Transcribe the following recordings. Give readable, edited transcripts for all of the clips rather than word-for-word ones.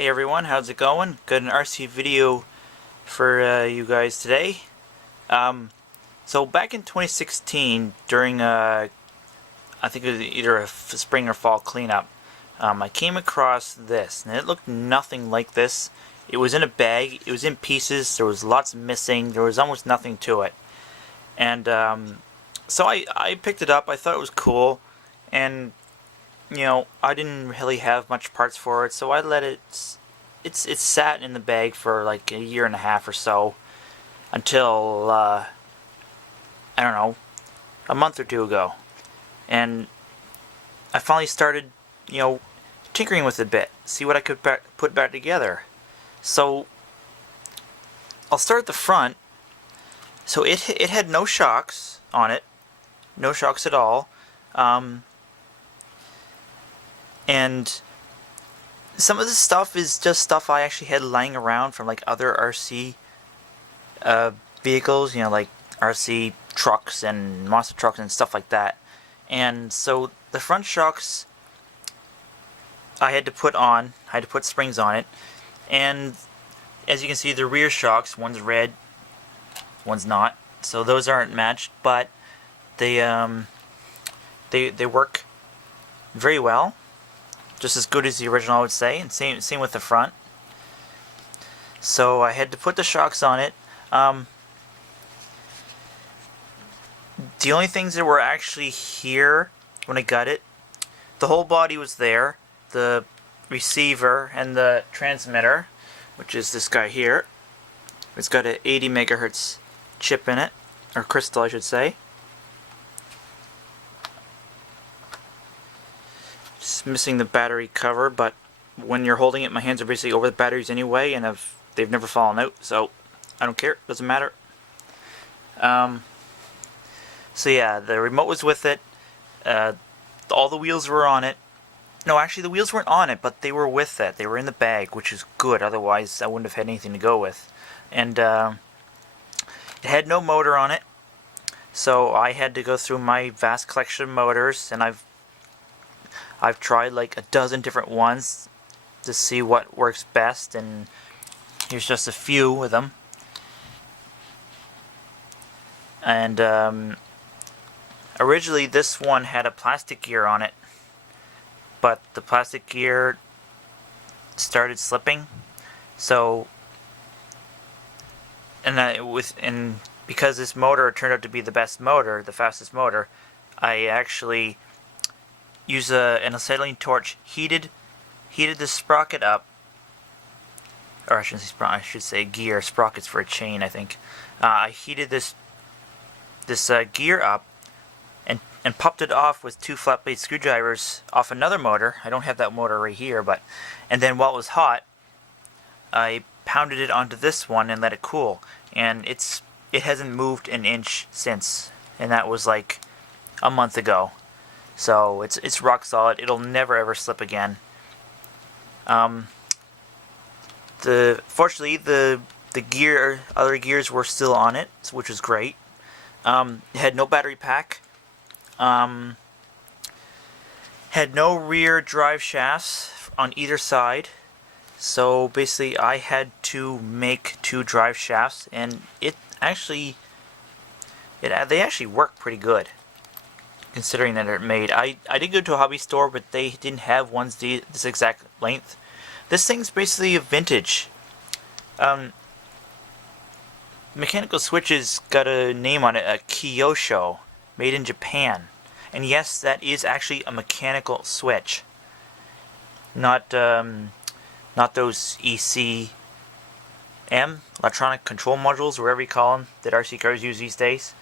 Hey everyone, how's it going? Got an RC video for you guys today. So back in 2016, during I think it was either a spring or fall cleanup, I came across this, and it looked nothing like this. It was in a bag, it was in pieces, there was lots missing, there was almost nothing to it. And so I picked it up, I thought it was cool, and I didn't really have much parts for it, so I let it. It's sat in the bag for like a year and a half or so, until I don't know, a month or two ago, and I finally started, tinkering with it a bit, see what I could put back together. So I'll start at the front. So it had no shocks on it, no shocks at all. And some of the stuff is just stuff I actually had lying around from like other RC vehicles, like RC trucks and monster trucks and stuff like that. And so the front shocks I had to put on, I had to put springs on it. And as you can see, the rear shocks, one's red, one's not. So those aren't matched, but they work very well. Just as good as the original, I would say, and same with the front. So I had to put the shocks on it. The only things that were actually here when I got it, the whole body was there, the receiver and the transmitter, which is this guy here. It's got an 80 megahertz chip in it, or crystal I should say. Just missing the battery cover, but when you're holding it, my hands are basically over the batteries anyway, and they've never fallen out, so I don't care, doesn't matter. So yeah, the remote was with it, all the wheels were on it. No, actually the wheels weren't on it, but they were with it, they were in the bag, which is good, otherwise I wouldn't have had anything to go with. And it had no motor on it, so I had to go through my vast collection of motors, and I've tried like a dozen different ones to see what works best, and here's just a few of them. And originally this one had a plastic gear on it, but the plastic gear started slipping. So, and because this motor turned out to be the best motor, the fastest motor, I actually used an acetylene torch, heated the sprocket up, or I shouldn't say sprocket, I should say gear. Sprockets for a chain, I think. I heated this gear up and popped it off with two flat blade screwdrivers off another motor. I don't have that motor right here, and then while it was hot, I pounded it onto this one and let it cool. And it hasn't moved an inch since, and that was like a month ago. So it's rock solid. It'll never ever slip again. Fortunately the other gears were still on it, which was great. It had no battery pack. Had no rear drive shafts on either side. So basically I had to make two drive shafts, and they actually work pretty good, considering that they're made. I did go to a hobby store, but they didn't have ones this exact length. This thing's basically a vintage. Mechanical Switch's got a name on it, a Kyosho, made in Japan. And yes, that is actually a mechanical switch. Not those ECM, electronic control modules, or whatever you call them, that RC cars use these days.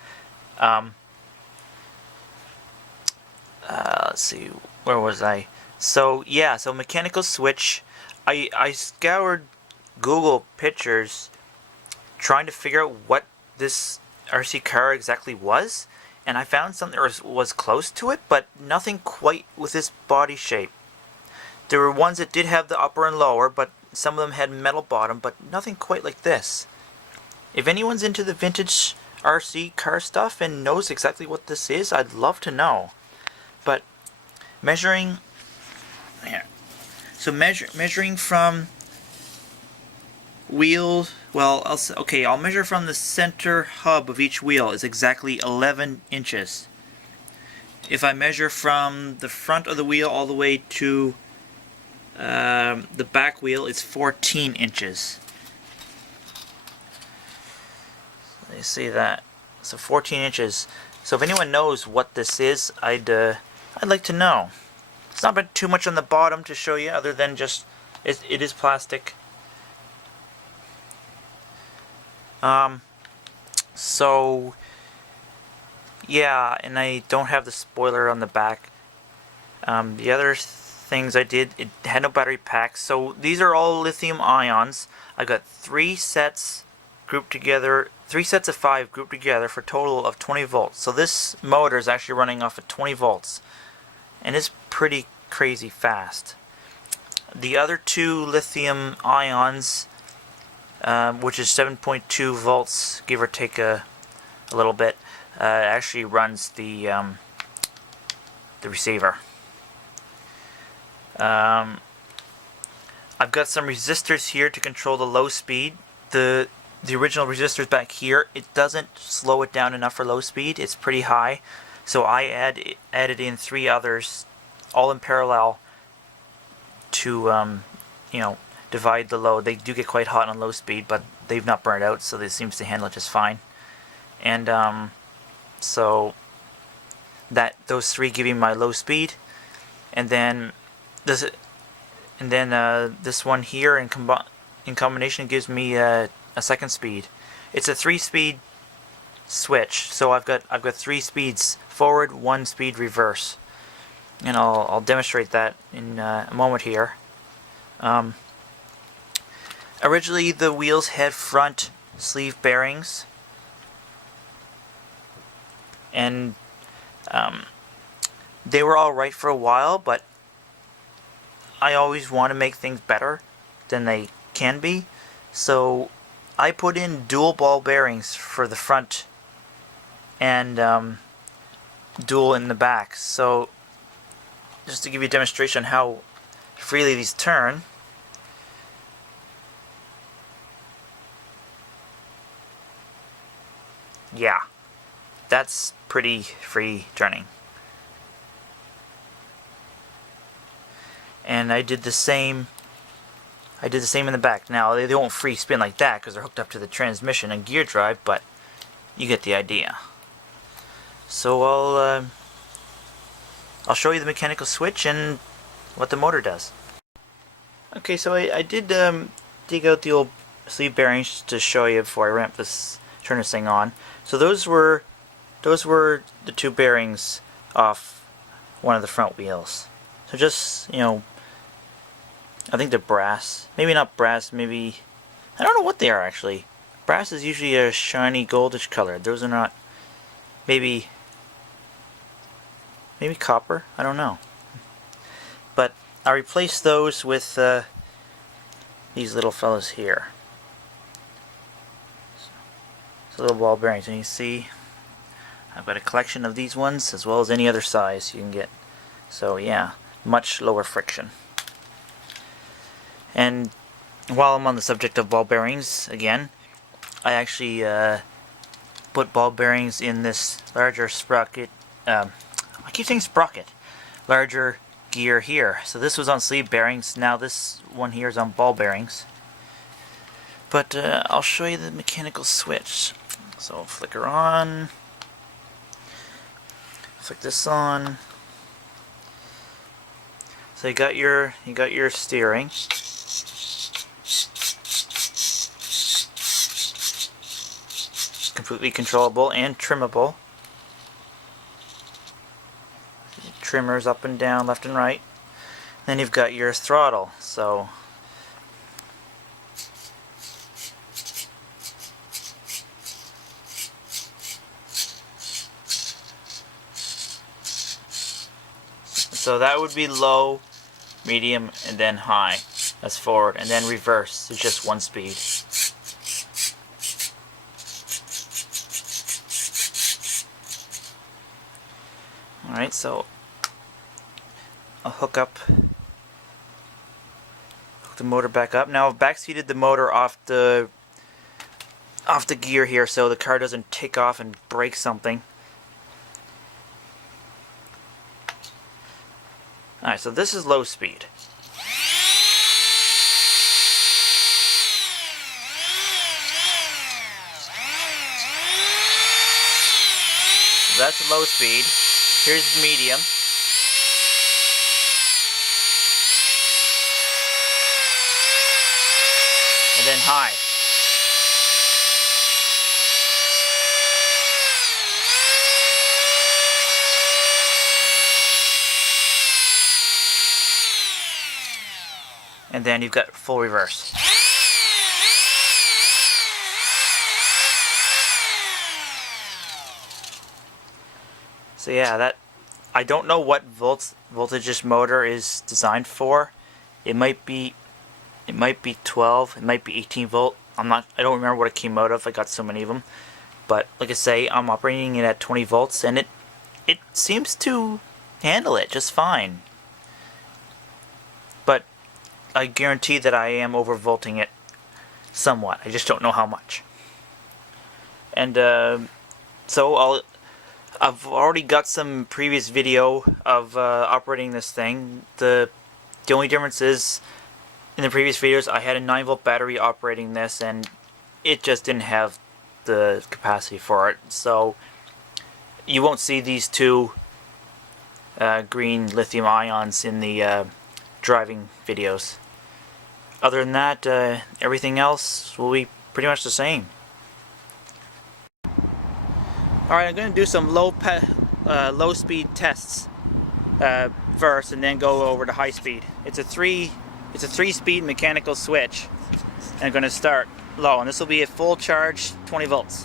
Let's see, where was I? So yeah, so mechanical switch. I scoured Google pictures trying to figure out what this RC car exactly was, and I found something that was close to it, but nothing quite with this body shape. There were ones that did have the upper and lower, but some of them had metal bottom, but nothing quite like this. If anyone's into the vintage RC car stuff and knows exactly what this is, I'd love to know. But measuring, so measuring from wheel, well, I'll measure from the center hub of each wheel is exactly 11 inches. If I measure from the front of the wheel all the way to the back wheel, it's 14 inches. So you see that? So 14 inches. So if anyone knows what this is, I'd like to know. It's not been too much on the bottom to show you, other than just it is plastic. So yeah, and I don't have the spoiler on the back. The other things I did, it had no battery packs. So these are all lithium ions. I got 3 sets grouped together, 3 sets of 5 grouped together for a total of 20 volts. So this motor is actually running off of 20 volts, and it's pretty crazy fast. The other 2 lithium ions, which is 7.2 volts, give or take a little bit, actually runs the receiver. I've got some resistors here to control the low speed. The original resistors back here, it doesn't slow it down enough for low speed. It's pretty high, so I added in 3 others, all in parallel, to divide the load. They do get quite hot on low speed, but they've not burned out, so this seems to handle it just fine. And so those 3 give me my low speed, and then this one here in combination gives me a second speed. It's a 3-speed switch, so I've got 3 speeds forward, 1 speed reverse, and I'll demonstrate that in a moment here. Originally the wheels had front sleeve bearings, and they were alright for a while, but I always want to make things better than they can be, so I put in dual ball bearings for the front and dual in the back. So just to give you a demonstration how freely these turn, yeah, that's pretty free turning. And I did the same in the back. Now they won't free spin like that because they're hooked up to the transmission and gear drive, but you get the idea. So I'll show you the mechanical switch and what the motor does. Okay, so I did dig out the old sleeve bearings to show you before I turn this thing on. So those were the 2 bearings off one of the front wheels. So just, I think they're brass. Maybe not brass, maybe, I don't know what they are actually. Brass is usually a shiny goldish color. Those are not. Maybe copper? I don't know. But I replaced those with these little fellas here. So little ball bearings, and you see I've got a collection of these ones as well as any other size you can get. So yeah, much lower friction. And while I'm on the subject of ball bearings again, I actually put ball bearings in this larger sprocket, I keep saying sprocket, larger gear here. So this was on sleeve bearings, now this one here is on ball bearings. But I'll show you the mechanical switch. So flicker on, flick this on. So you got your steering. Completely controllable and trimmable. Trimmers up and down, left and right. Then you've got your throttle. So that would be low, medium, and then high. That's forward, and then reverse is just 1 speed. Alright, so I'll hook the motor back up. Now I've backseated the motor off the gear here so the car doesn't take off and break something. Alright, so this is low speed. So that's low speed. Here's medium. And then high. And then you've got full reverse. So yeah, I don't know what voltage this motor is designed for. It might be 12, it might be 18 volt. I don't remember what it came out of. I got so many of them. But like I say, I'm operating it at 20 volts and it seems to handle it just fine. But I guarantee that I am overvolting it somewhat. I just don't know how much. And so I've already got some previous video of operating this thing. The only difference is in the previous videos I had a 9-volt battery operating this and it just didn't have the capacity for it. So you won't see these two green lithium ions in the driving videos. Other than that, everything else will be pretty much the same. Alright, I'm going to do some low speed tests first and then go over to high speed. It's a 3-speed mechanical switch. And I'm going to start low, and this will be at full charge, 20 volts.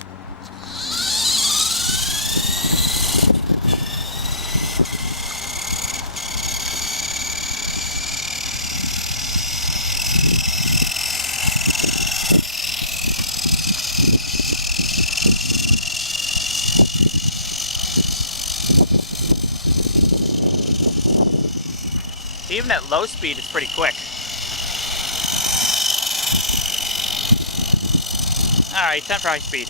Even at low speed, it's pretty quick. Alright, time for high speed.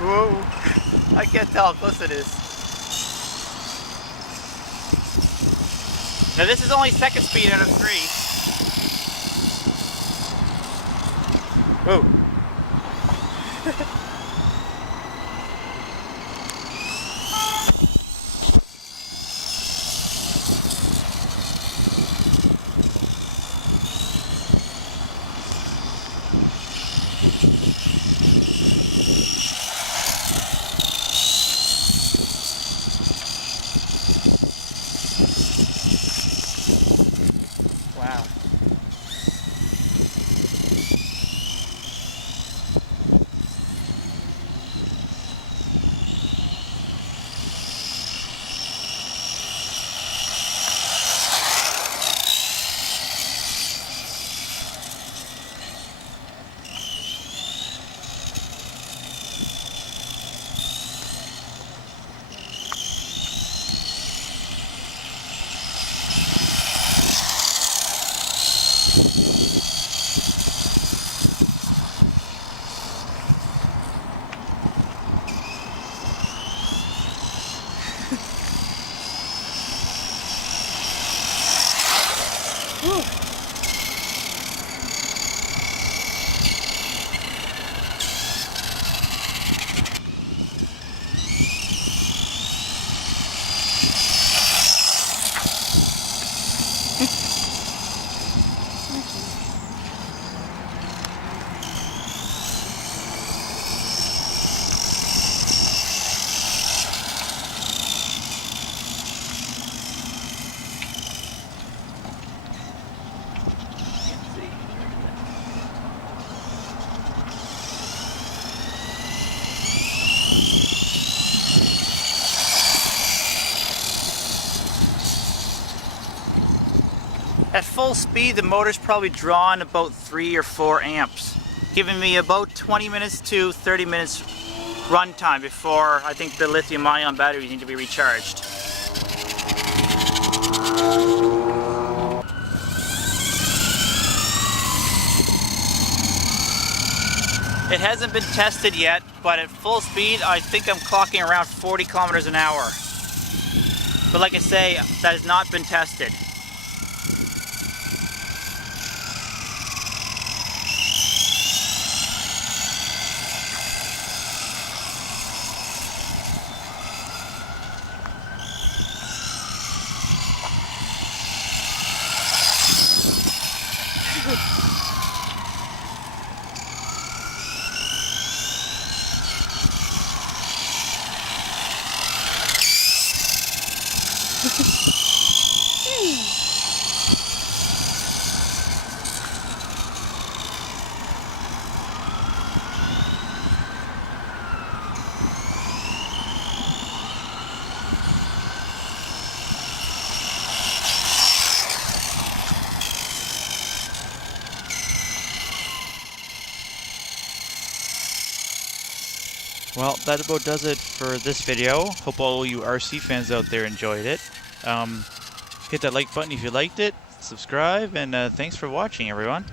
Whoa! I can't tell how close it is. Now this is only second speed out of 3. Whoa. Wow. At full speed, the motor's probably drawing about 3 or 4 amps, giving me about 20 minutes to 30 minutes run time before I think the lithium-ion batteries need to be recharged. It hasn't been tested yet, but at full speed I think I'm clocking around 40 kilometers an hour. But like I say, that has not been tested. Well, that about does it for this video. Hope all you RC fans out there enjoyed it. Hit that like button if you liked it, subscribe, and thanks for watching, everyone.